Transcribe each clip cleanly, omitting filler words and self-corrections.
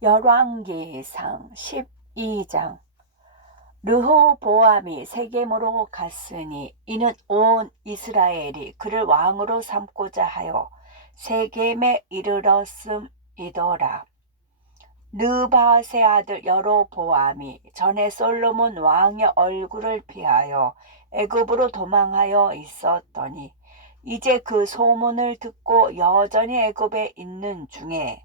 열왕기상 12장. 르호보암이 세겜으로 갔으니 이는 온 이스라엘이 그를 왕으로 삼고자 하여 세겜에 이르렀음이더라. 느바세 아들 여로보암이 전에 솔로몬 왕의 얼굴을 피하여 애굽으로 도망하여 있었더니 이제 그 소문을 듣고 여전히 애굽에 있는 중에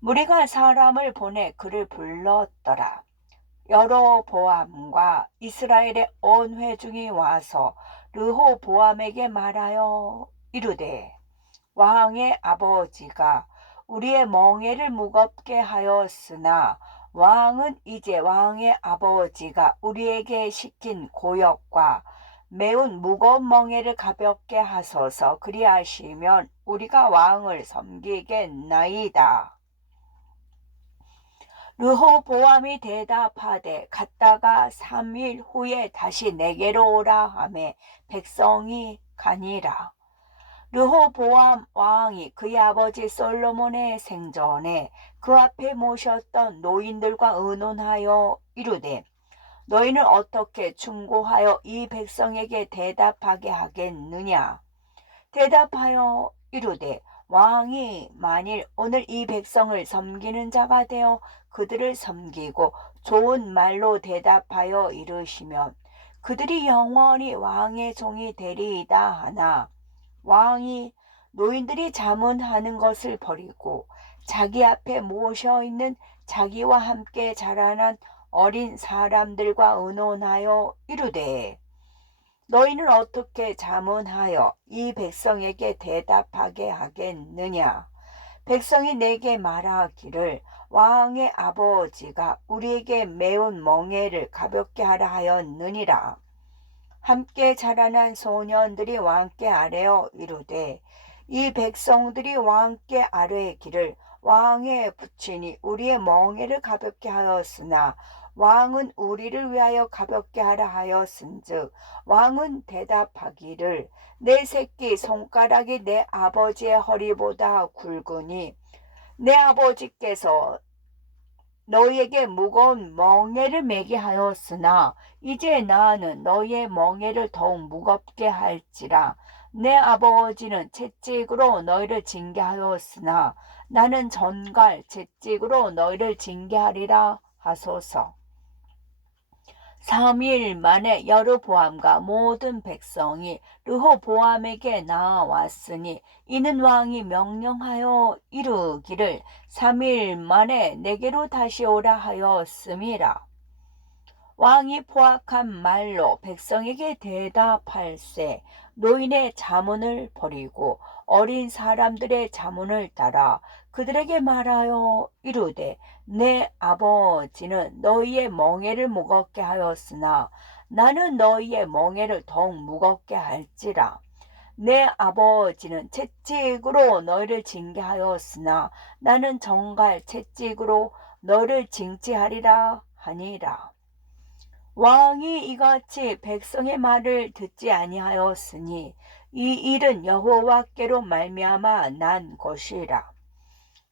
무리가 사람을 보내 그를 불렀더라. 여로보암과 이스라엘의 온 회중이 와서 르호보암에게 말하여 이르되, 왕의 아버지가 우리의 멍에를 무겁게 하였으나 왕은 이제 왕의 아버지가 우리에게 시킨 고역과 매운 무거운 멍에를 가볍게 하소서. 그리하시면 우리가 왕을 섬기겠나이다. 르호보암이 대답하되, 갔다가 3일 후에 다시 내게로 오라 하매 백성이 가니라. 르호보암 왕이 그의 아버지 솔로몬의 생전에 그 앞에 모셨던 노인들과 의논하여 이르되, 너희는 어떻게 충고하여 이 백성에게 대답하게 하겠느냐? 대답하여 이르되, 왕이 만일 오늘 이 백성을 섬기는 자가 되어 그들을 섬기고 좋은 말로 대답하여 이르시면 그들이 영원히 왕의 종이 되리이다 하나, 왕이 노인들이 자문하는 것을 버리고 자기 앞에 모셔있는 자기와 함께 자라난 어린 사람들과 의논하여 이르되, 너희는 어떻게 자문하여 이 백성에게 대답하게 하겠느냐? 백성이 내게 말하기를, 왕의 아버지가 우리에게 매운 멍에를 가볍게 하라 하였느니라. 함께 자라난 소년들이 왕께 아뢰어 이르되, 이 백성들이 왕께 아뢰기를, 왕의 부친이 우리의 멍에를 가볍게 하였으나 왕은 우리를 위하여 가볍게 하라 하였은즉, 왕은 대답하기를, 내 새끼 손가락이 내 아버지의 허리보다 굵으니 내 아버지께서 너희에게 무거운 멍에를 매게 하였으나 이제 나는 너희의 멍에를 더욱 무겁게 할지라. 내 아버지는 채찍으로 너희를 징계하였으나 나는 전갈 채찍으로 너희를 징계하리라 하소서. 3일 만에 여르보암과 모든 백성이 르호보암에게 나아왔으니 이는 왕이 명령하여 이르기를 3일 만에 내게로 다시 오라 하였음이라. 왕이 포악한 말로 백성에게 대답할세, 노인의 자문을 버리고 어린 사람들의 자문을 따라 그들에게 말하여 이르되, 내 아버지는 너희의 멍에를 무겁게 하였으나 나는 너희의 멍에를 더욱 무겁게 할지라. 내 아버지는 채찍으로 너희를 징계하였으나 나는 정갈 채찍으로 너희를 징치하리라 하니라. 왕이 이같이 백성의 말을 듣지 아니하였으니 이 일은 여호와께로 말미암아 난 것이라.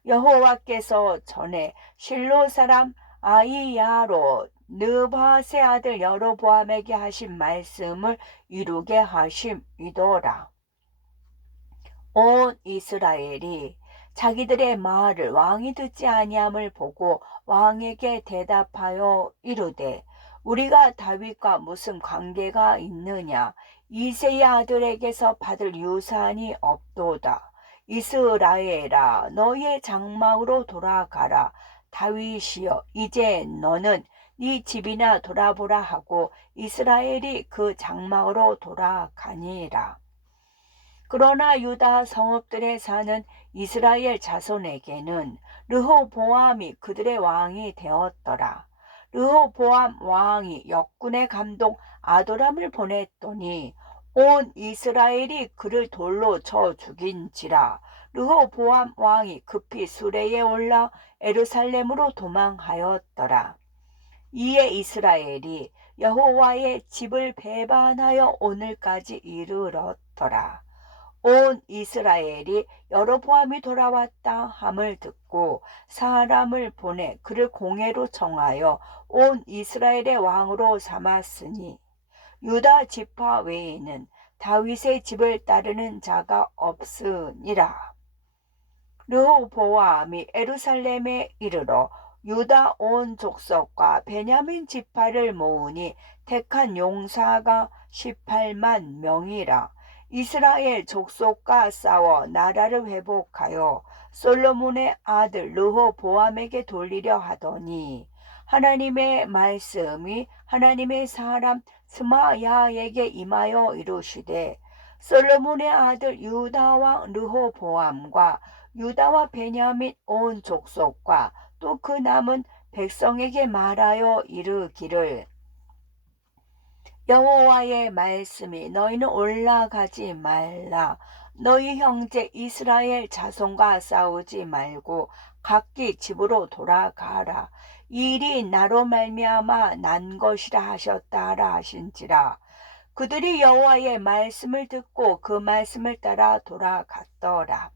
여호와께서 전에 실로 사람 아히야로 느바세 아들 여로보암에게 하신 말씀을 이루게 하심이더라. 온 이스라엘이 자기들의 말을 왕이 듣지 아니함을 보고 왕에게 대답하여 이르되, 우리가 다윗과 무슨 관계가 있느냐? 이새의 아들에게서 받을 유산이 없도다. 이스라엘아, 너희의 장막으로 돌아가라. 다윗이여, 이제 너는 네 집이나 돌아보라 하고 이스라엘이 그 장막으로 돌아가니라. 그러나 유다 성읍들에 사는 이스라엘 자손에게는 르호보암이 그들의 왕이 되었더라. 르호보암 왕이 역군의 감독 아도람을 보냈더니 온 이스라엘이 그를 돌로 쳐 죽인지라. 르호보암 왕이 급히 수레에 올라 에루살렘으로 도망하였더라. 이에 이스라엘이 여호와의 집을 배반하여 오늘까지 이르렀더라. 온 이스라엘이 여로보암이 돌아왔다 함을 듣고 사람을 보내 그를 공회로 정하여 온 이스라엘의 왕으로 삼았으니 유다 지파 외에는 다윗의 집을 따르는 자가 없으니라. 르호보암이 예루살렘에 이르러 유다 온 족속과 베냐민 지파를 모으니 택한 용사가 18만 명이라. 이스라엘 족속과 싸워 나라를 회복하여 솔로몬의 아들 르호보암에게 돌리려 하더니 하나님의 말씀이 하나님의 사람 스마야에게 임하여 이르시되 솔로몬의 아들 유다 왕 르호보암과 유다와 베냐민 온 족속과 또 그 남은 백성에게 말하여 이르기를 여호와의 말씀이 너희는 올라가지 말라. 너희 형제 이스라엘 자손과 싸우지 말고 각기 집으로 돌아가라. 이 일이 나로 말미암아 난 것이라 하셨다라 하신지라. 그들이 여호와의 말씀을 듣고 그 말씀을 따라 돌아갔더라.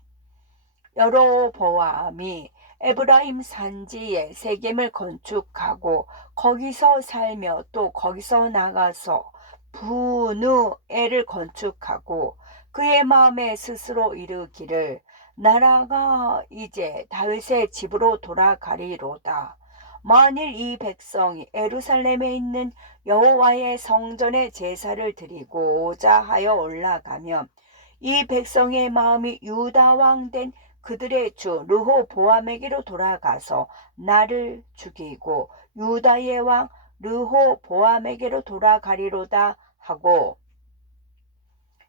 여로보암이 에브라임 산지에 세겜을 건축하고 거기서 살며 또 거기서 나가서 브누엘을 건축하고 그의 마음에 스스로 이르기를 나라가 이제 다윗의 집으로 돌아가리로다. 만일 이 백성이 예루살렘에 있는 여호와의 성전에 제사를 드리고자 하여 올라가면 이 백성의 마음이 유다 왕 된 그들의 주 르호보암에게로 돌아가서 나를 죽이고 유다의 왕 르호보암에게로 돌아가리로다 하고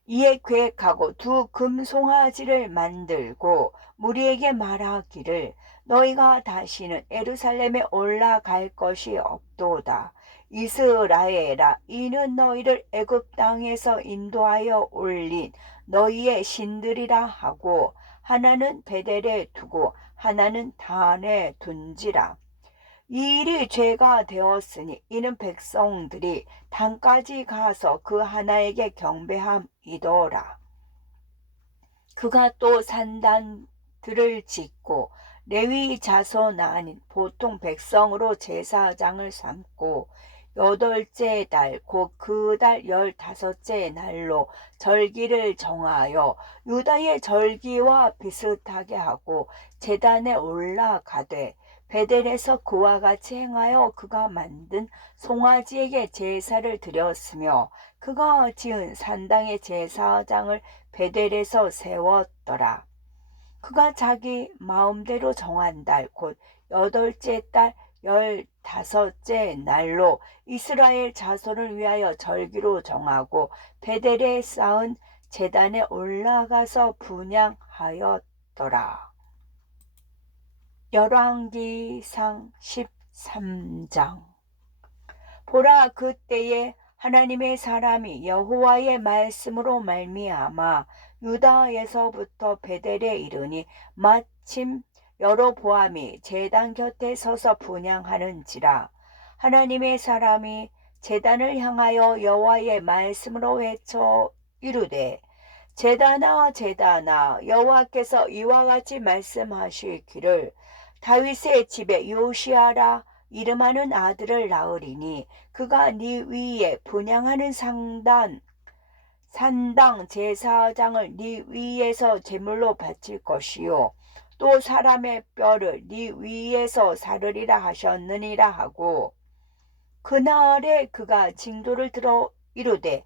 이에 계획하고 두 금송아지를 만들고 무리에게 말하기를 너희가 다시는 예루살렘에 올라갈 것이 없도다. 이스라엘아, 이는 너희를 애굽 땅에서 인도하여 올린 너희의 신들이라 하고 하나는 베델에 두고 하나는 단에 둔지라. 이 일이 죄가 되었으니 이는 백성들이 단까지 가서 그 하나에게 경배함이더라. 그가 또 산단들을 짓고 레위 자손 아닌 보통 백성으로 제사장을 삼고 8째 달 곧 그 달 15째 날로 절기를 정하여 유다의 절기와 비슷하게 하고 제단에 올라가되 베델에서 그와 같이 행하여 그가 만든 송아지에게 제사를 드렸으며 그가 지은 산당의 제사장을 베델에서 세웠더라. 그가 자기 마음대로 정한 달 곧 8째 달 15째 날로 이스라엘 자손을 위하여 절기로 정하고 베델에 쌓은 제단에 올라가서 분향하였더라. 열왕기상 13장. 보라, 그때에 하나님의 사람이 여호와의 말씀으로 말미암아 유다에서부터 베델에 이르니 마침 여로보암이 제단 곁에 서서 분향하는지라. 하나님의 사람이 제단을 향하여 여호와의 말씀으로 외쳐 이르되 제단아 제단아, 여호와께서 이와 같이 말씀하시기를 다윗의 집에 요시아라 이름하는 아들을 낳으리니 그가 네 위에 분향하는 산당 제사장을 네 위에서 제물로 바칠 것이요 또 사람의 뼈를 네 위에서 사르리라 하셨느니라 하고 그날에 그가 징조를 들어 이르되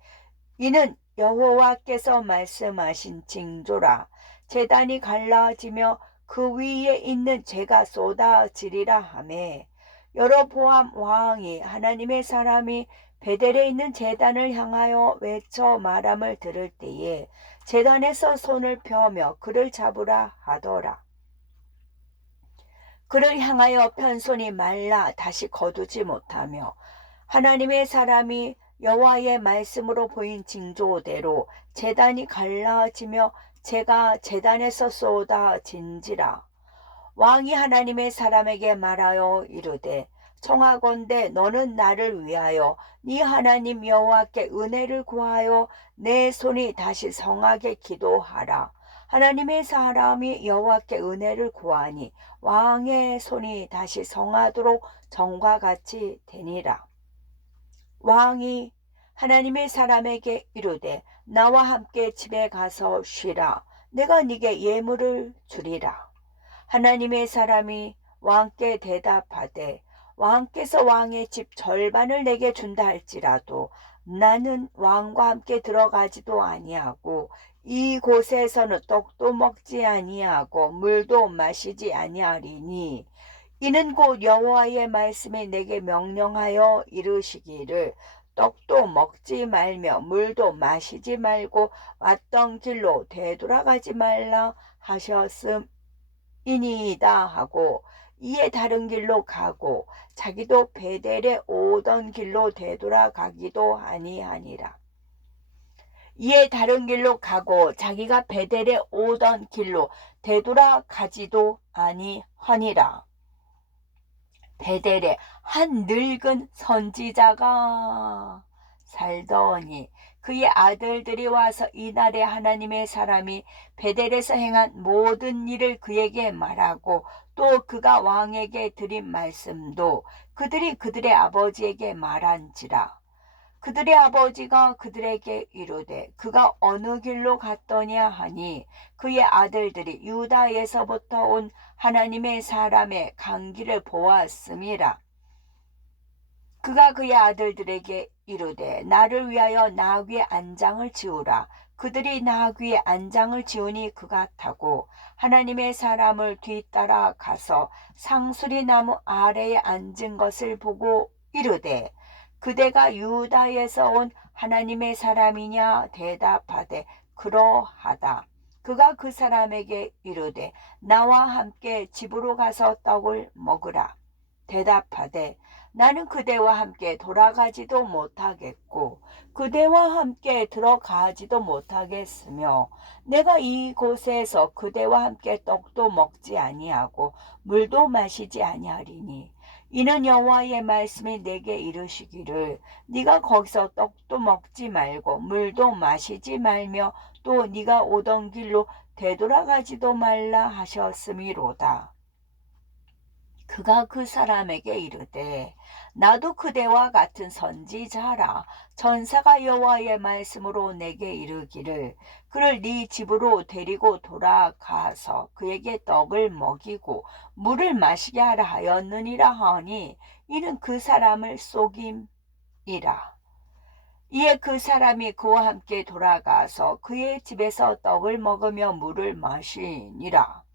이는 여호와께서 말씀하신 징조라. 제단이 갈라지며 그 위에 있는 죄가 쏟아지리라 하매 여로보암 왕이 하나님의 사람이 베델에 있는 제단을 향하여 외쳐 말함을 들을 때에 제단에서 손을 펴며 그를 잡으라 하더라. 그를 향하여 편 손이 말라 다시 거두지 못하며 하나님의 사람이 여호와의 말씀으로 보인 징조대로 제단이 갈라지며 재가 제단에서 쏟아진지라. 왕이 하나님의 사람에게 말하여 이르되 청하건대 너는 나를 위하여 네 하나님 여호와께 은혜를 구하여 내 손이 다시 성하게 기도하라. 하나님의 사람이 여호와께 은혜를 구하니 왕의 손이 다시 성하도록 전과 같이 되니라. 왕이 하나님의 사람에게 이르되 나와 함께 집에 가서 쉬라. 내가 네게 예물을 주리라. 하나님의 사람이 왕께 대답하되 왕께서 왕의 집 절반을 내게 준다 할지라도 나는 왕과 함께 들어가지도 아니하고 이곳에서는 떡도 먹지 아니하고 물도 마시지 아니하리니 이는 곧 여호와의 말씀이 내게 명령하여 이르시기를 떡도 먹지 말며 물도 마시지 말고 왔던 길로 되돌아가지 말라 하셨음이니이다 하고 이에 다른 길로 가고 자기도 베델에 오던 길로 되돌아가기도 아니하니라. 이에 다른 길로 가고 자기가 베델에 오던 길로 되돌아가지도 아니하니라. 베델에 한 늙은 선지자가 살더니 그의 아들들이 와서 이날에 하나님의 사람이 베델에서 행한 모든 일을 그에게 말하고 또 그가 왕에게 드린 말씀도 그들이 그들의 아버지에게 말한지라. 그들의 아버지가 그들에게 이르되 그가 어느 길로 갔더냐 하니 그의 아들들이 유다에서부터 온 하나님의 사람의 강기를 보았음이라. 그가 그의 아들들에게 이르되 나를 위하여 나귀의 안장을 지우라. 그들이 나귀의 안장을 지우니 그가 타고 하나님의 사람을 뒤따라 가서 상수리 나무 아래에 앉은 것을 보고 이르되 그대가 유다에서 온 하나님의 사람이냐 대답하되 그러하다. 그가 그 사람에게 이르되 나와 함께 집으로 가서 떡을 먹으라. 대답하되 나는 그대와 함께 돌아가지도 못하겠고 그대와 함께 들어가지도 못하겠으며 내가 이곳에서 그대와 함께 떡도 먹지 아니하고 물도 마시지 아니하리니 이는 여호와의 말씀이 내게 이르시기를 네가 거기서 떡도 먹지 말고 물도 마시지 말며 또 네가 오던 길로 되돌아가지도 말라 하셨음이로다. 그가 그 사람에게 이르되 나도 그대와 같은 선지자라. 전사가 여호와의 말씀으로 내게 이르기를 그를 네 집으로 데리고 돌아가서 그에게 떡을 먹이고 물을 마시게 하라 하였느니라 하니 이는 그 사람을 속임이라. 이에 그 사람이 그와 함께 돌아가서 그의 집에서 떡을 먹으며 물을 마시니라.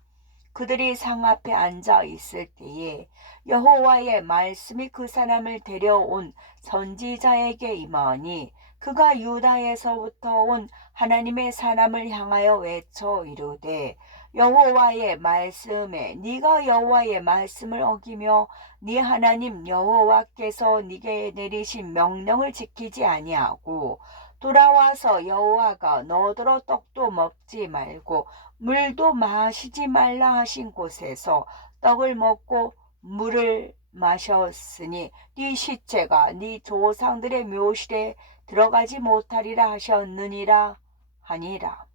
그들이 상 앞에 앉아 있을 때에 여호와의 말씀이 그 사람을 데려온 선지자에게 임하니 그가 유다에서부터 온 하나님의 사람을 향하여 외쳐 이르되 여호와의 말씀에 네가 여호와의 말씀을 어기며 네 하나님 여호와께서 네게 내리신 명령을 지키지 아니하고 돌아와서 여호와가 너더러 떡도 먹지 말고 물도 마시지 말라 하신 곳에서 떡을 먹고 물을 마셨으니 네 시체가 네 조상들의 묘실에 들어가지 못하리라 하셨느니라 하니라.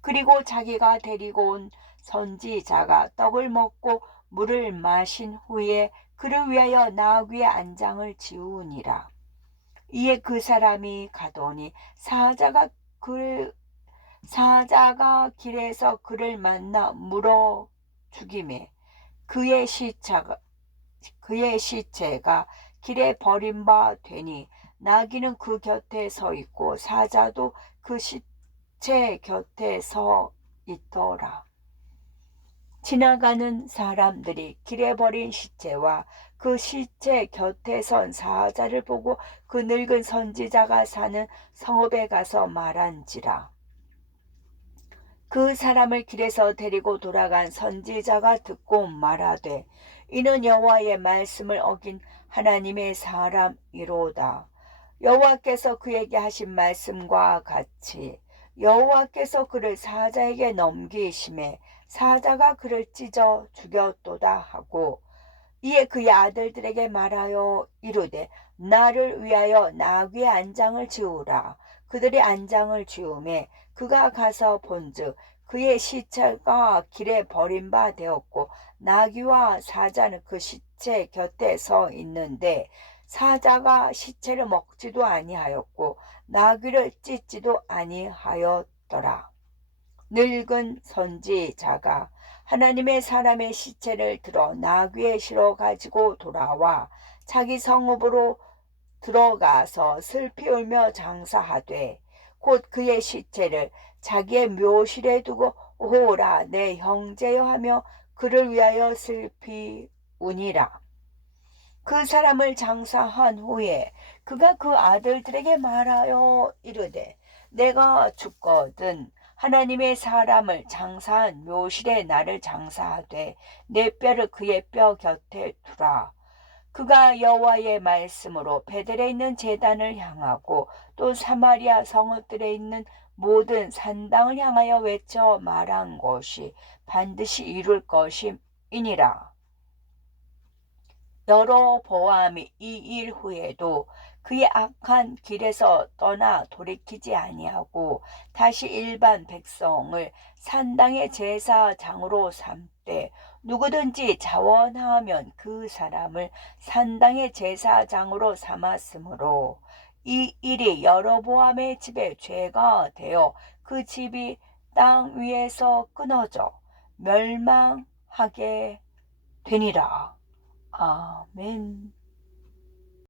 그리고 자기가 데리고 온 선지자가 떡을 먹고 물을 마신 후에 그를 위하여 나귀의 안장을 지우니라. 이에 그 사람이 가더니 사자가 길에서 그를 만나 물어 죽이매 그의 시체가 길에 버린 바 되니 나귀는 그 곁에 서 있고 사자도 그 시체 곁에 서 있더라. 지나가는 사람들이 길에 버린 시체와 그 시체 곁에 선 사자를 보고 그 늙은 선지자가 사는 성읍에 가서 말한지라. 그 사람을 길에서 데리고 돌아간 선지자가 듣고 말하되 이는 여호와의 말씀을 어긴 하나님의 사람이로다. 여호와께서 그에게 하신 말씀과 같이 여호와께서 그를 사자에게 넘기심에 사자가 그를 찢어 죽였도다 하고 이에 그의 아들들에게 말하여 이르되 나를 위하여 나귀의 안장을 지으라. 그들이 안장을 지음에 그가 가서 본즉 그의 시체가 길에 버린 되었고 나귀와 사자는 그 시체 곁에 서 있는데 사자가 시체를 먹지도 아니하였고 나귀를 찢지도 아니하였더라. 늙은 선지자가 하나님의 사람의 시체를 들어 나귀에 실어 가지고 돌아와 자기 성읍으로 들어가서 슬피 울며 장사하되 곧 그의 시체를 자기의 묘실에 두고 오라 내 형제여 하며 그를 위하여 슬피 우니라. 그 사람을 장사한 후에 그가 그 아들들에게 말하여 이르되 내가 죽거든 하나님의 사람을 장사한 묘실에 나를 장사하되 내 뼈를 그의 뼈 곁에 두라. 그가 여호와의 말씀으로 베델에 있는 제단을 향하고 또 사마리아 성읍들에 있는 모든 산당을 향하여 외쳐 말한 것이 반드시 이룰 것임이니라. 여로보암이 이 일 후에도 그의 악한 길에서 떠나 돌이키지 아니하고 다시 일반 백성을 산당의 제사장으로 삼되 누구든지 자원하면 그 사람을 산당의 제사장으로 삼았으므로 이 일이 여로보암의 집에 죄가 되어 그 집이 땅 위에서 끊어져 멸망하게 되니라. 아멘.